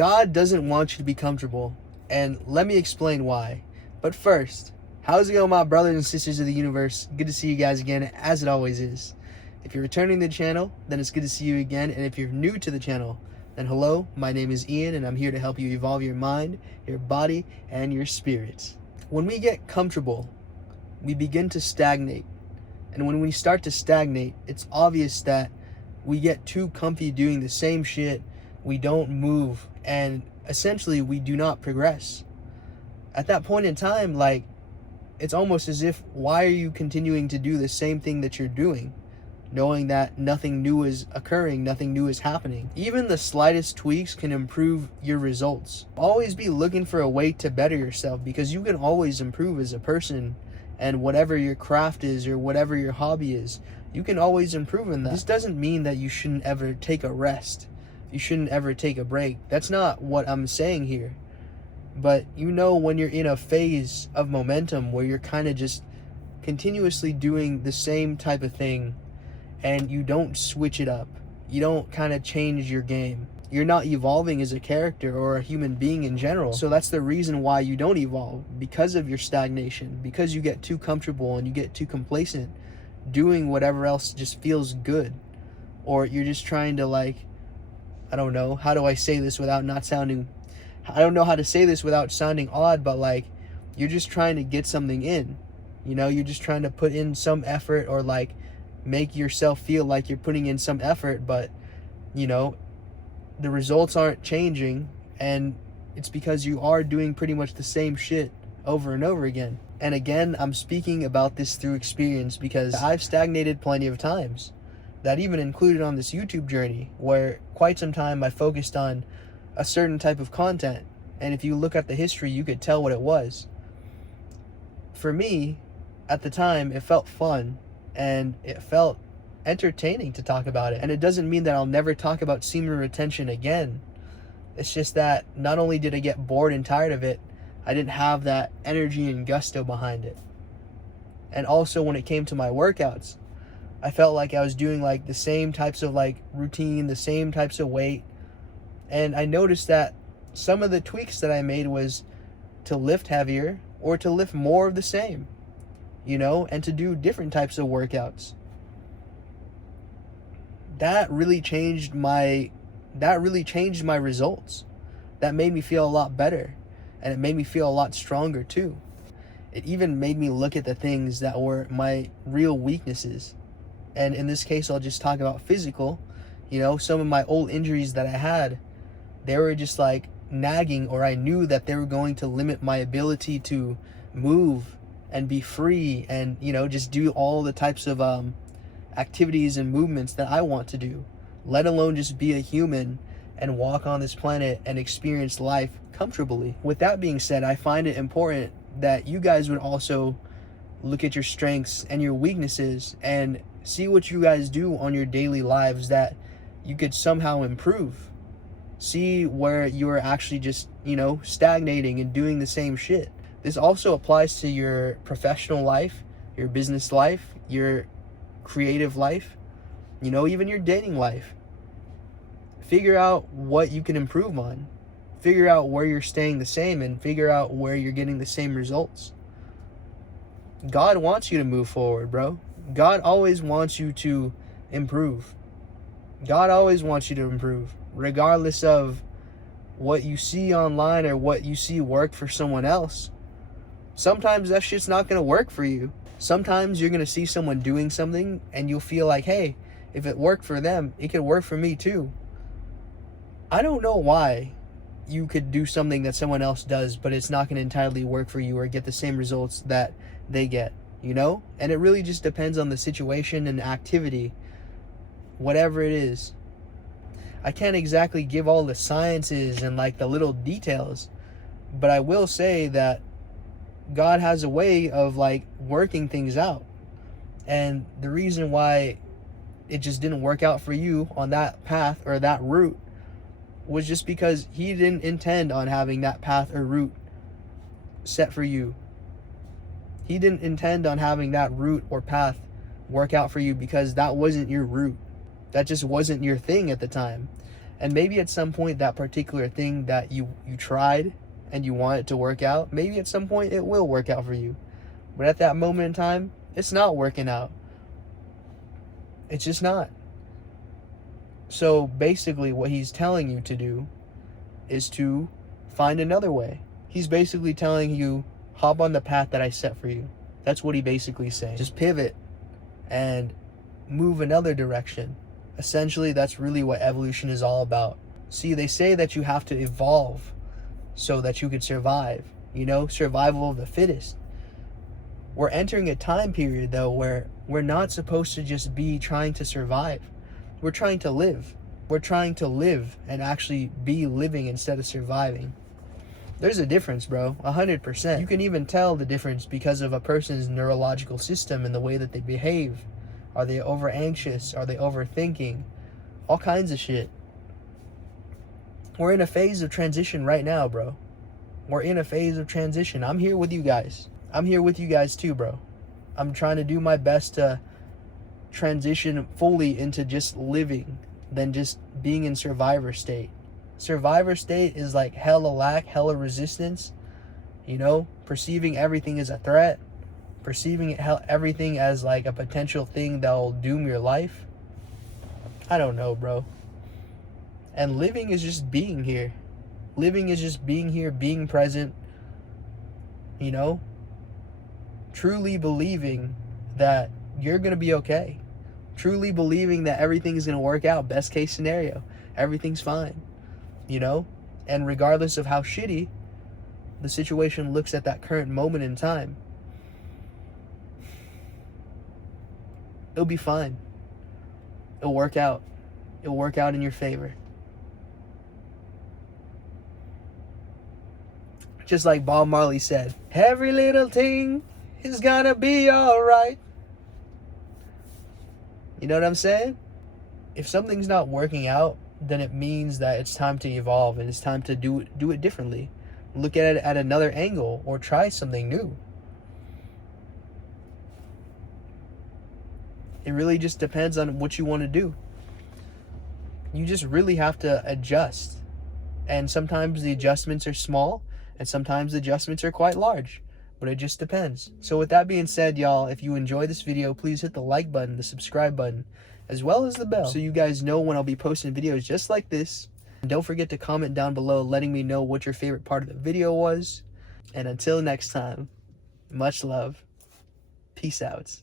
God doesn't want you to be comfortable, and let me explain why. But first, how's it going, my brothers and sisters of the universe? Good to see you guys again, as it always is. If you're returning to the channel, then it's good to see you again, and if you're new to the channel, then hello, my name is Ian, and I'm here to help you evolve your mind, your body, and your spirit. When we get comfortable, we begin to stagnate. And when we start to stagnate, it's obvious that we get too comfy doing the same shit. We don't move, and essentially we do not progress. At that point in time, like, it's almost as if, why are you continuing to do the same thing that you're doing, knowing that nothing new is occurring, nothing new is happening? Even the slightest tweaks can improve your results. Always be looking for a way to better yourself, because you can always improve as a person, and whatever your craft is or whatever your hobby is, you can always improve in that. This doesn't mean that you shouldn't ever take a rest. You shouldn't ever take a break. That's not what I'm saying here. But you know, when you're in a phase of momentum where you're kind of just continuously doing the same type of thing and you don't switch it up, you don't kind of change your game, you're not evolving as a character or a human being in general. So that's the reason why you don't evolve, because of your stagnation, because you get too comfortable and you get too complacent doing whatever else just feels good, or you're just trying to, like, I don't know, how do I say this without not sounding, I don't know how to say this without sounding odd, but like, you're just trying to get something in, you know, you're just trying to put in some effort, or like make yourself feel like you're putting in some effort, but you know, the results aren't changing, and it's because you are doing pretty much the same shit over and over again. And again, I'm speaking about this through experience, because I've stagnated plenty of times. That even included on this YouTube journey, where quite some time I focused on a certain type of content, and if you look at the history, you could tell what it was. For me, at the time, it felt fun, and it felt entertaining to talk about it. And it doesn't mean that I'll never talk about semen retention again. It's just that not only did I get bored and tired of it, I didn't have that energy and gusto behind it. And also, when it came to my workouts, I felt like I was doing like the same types of like routine, the same types of weight. And I noticed that some of the tweaks that I made was to lift heavier or to lift more of the same, you know, and to do different types of workouts. That really changed my results. That made me feel a lot better, and it made me feel a lot stronger too. It even made me look at the things that were my real weaknesses. And in this case, I'll just talk about physical. You know, some of my old injuries that I had, they were just like nagging, or I knew that they were going to limit my ability to move and be free and, you know, just do all the types of activities and movements that I want to do, let alone just be a human and walk on this planet and experience life comfortably. With that being said, I find it important that you guys would also look at your strengths and your weaknesses and see what you guys do on your daily lives that you could somehow improve. See where you're actually just, you know, stagnating and doing the same shit. This also applies to your professional life, your business life, your creative life, you know, even your dating life. Figure out what you can improve on. Figure out where you're staying the same, and figure out where you're getting the same results. God wants you to move forward, bro. God always wants you to improve. God always wants you to improve, regardless of what you see online or what you see work for someone else. Sometimes that shit's not gonna work for you. Sometimes you're gonna see someone doing something and you'll feel like, hey, if it worked for them, it could work for me too. I don't know why you could do something that someone else does, but it's not gonna entirely work for you or get the same results that they get, you know? And it really just depends on the situation and activity, whatever it is. I can't exactly give all the sciences and like the little details, but I will say that God has a way of like working things out. And the reason why it just didn't work out for you on that path or that route was just because he didn't intend on having that path or route set for you. He didn't intend on having that route or path work out for you because that wasn't your route. That just wasn't your thing at the time. And maybe at some point that particular thing that you tried and you want it to work out, maybe at some point it will work out for you. But at that moment in time, it's not working out. It's just not. So basically what he's telling you to do is to find another way. He's basically telling you, hop on the path that I set for you. That's what he basically saying. Just pivot and move another direction. Essentially, that's really what evolution is all about. See, they say that you have to evolve so that you could survive. You know, survival of the fittest. We're entering a time period, though, where we're not supposed to just be trying to survive. We're trying to live. We're trying to live and actually be living instead of surviving. There's a difference, bro. 100%. You can even tell the difference because of a person's neurological system and the way that they behave. Are they over anxious? Are they overthinking? All kinds of shit. We're in a phase of transition right now, bro. We're in a phase of transition. I'm here with you guys. I'm here with you guys too, bro. I'm trying to do my best to transition fully into just living than just being in survivor state. Survivor state is like hella lack, hella resistance. You know, perceiving everything as a threat. Perceiving everything as like a potential thing that will doom your life. I don't know, bro. And living is just being here. Living is just being here, being present. You know? Truly believing that you're going to be okay. Truly believing that everything's going to work out. Best case scenario. Everything's fine. You know? And regardless of how shitty the situation looks at that current moment in time, it'll be fine. It'll work out. It'll work out in your favor. Just like Bob Marley said, every little thing is gonna be alright. You know what I'm saying? If something's not working out, then it means that it's time to evolve and it's time to do it differently. Look at it at another angle or try something new. It really just depends on what you want to do. You just really have to adjust. And sometimes the adjustments are small, and sometimes the adjustments are quite large. But it just depends. So with that being said, y'all, if you enjoy this video, please hit the like button, the subscribe button, as well as the bell, so you guys know when I'll be posting videos just like this. And don't forget to comment down below letting me know what your favorite part of the video was. And until next time, much love. Peace out.